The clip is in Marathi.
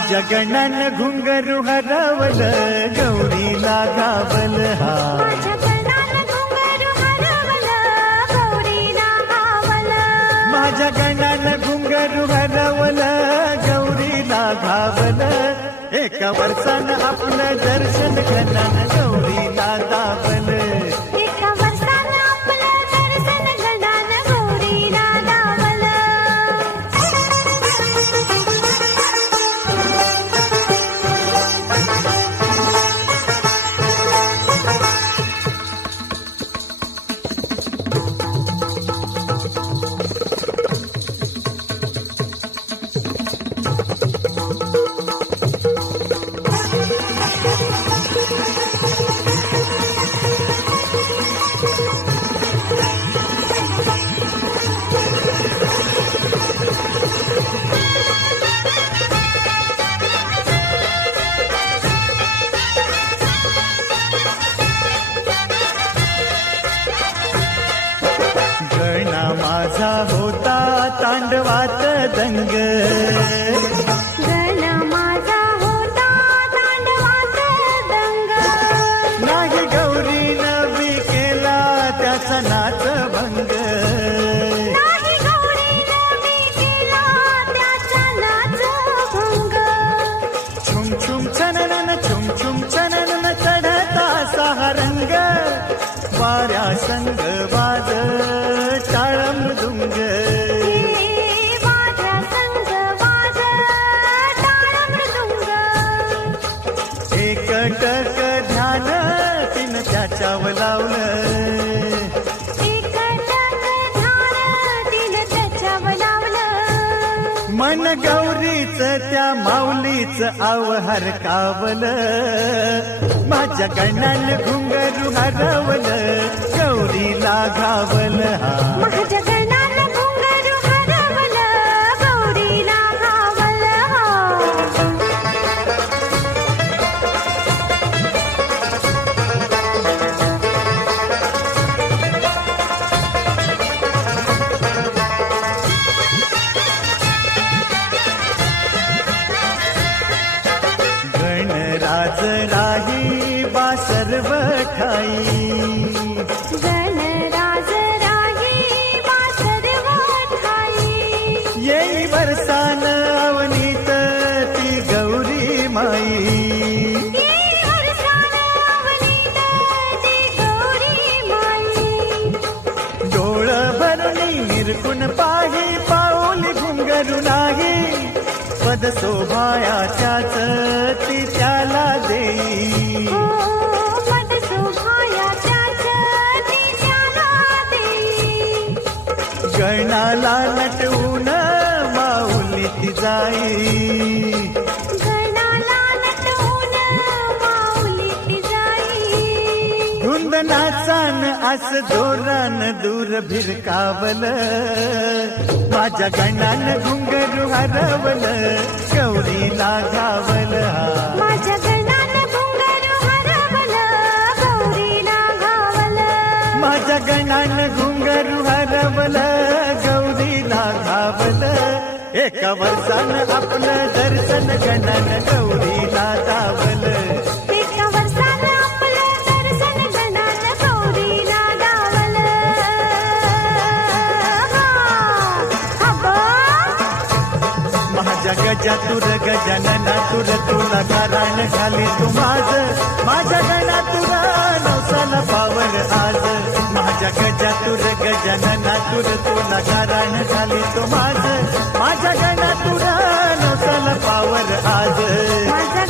माझ्या गणान घुंगरू हरवलं गौरीला घावल हा माझ्या गणानं घुंगरू हरवलं गौरीला घावलं माझ्या गणान घुंगरू हरवलं गौरीला घावलं एका वर्षानं आपलं दर्शन गणान गौरीला दावलं एका वर्षानं आपलं दर्शन गणानं गौरीला दावलं गणा माझा होता तांडवात दंग गण माझा होता तांडवात दंग नाही गौरीनं बी केला त्याचा नाच भंग नाही गौरीनं मी केला त्याचा नाच भंग छुम छुम छननन छुम छुम छननन चढता सहा रंग वाऱ्या संग वाज टाळ मृदुंग वाद्या संग वाज टाळ मृदुंग एकटक ध्यान तिन त्याच्यावर लावलं एकटक ध्यान तिनं त्याच्यावर लावलं मन गौरीच त्या माऊलीच आवहर कावलं माझ्या गणान घुंगरू हरवलं गौरीला घावलं हा माझ्या गणानं घुंगरू हरवलं गौरीला घावलं गणराज राही बा सर्व ठाई गणराज राही बा सर्व ठाई येई वर्षान अवनीत ती गौरी माई येई वर्षानं अवनीत ती गौरी माई डोळ भरणी निरकुन पाही पाऊल घुंगरू नाही पद शोभायाच्याच ती त्याला देई ओ पद शोभायाच्याच ती त्याला देई गणाला नटवून माऊली ती जाई गणाला नटवून माऊली ती जाई धुंद नाचान अस जोरान दूर भिरकावलं माझ्या गणान घुंगरू हरवलं गौरीला घावलं हा माझ्या गणानं घुंगरू हरवलं गौरीला घावलं माझ्या गणान घुंगरू हरवलं गौरीला घावलं एका वर्षानं आपलं दर्शन गणान गौरीला दावलं एका वर्षानं आपलं दर्शन गणानं गौरीला दावलं माझ्या गजा तुर गजानना तुर तुला गाराण घाली तू माझ्या गणा तुरा नवसाला पावर आज माझ्या गजा तुर गजानना तुर तुला गाराण घाली तू माझ्या गणा तुरा नवसाला पावर आज माझा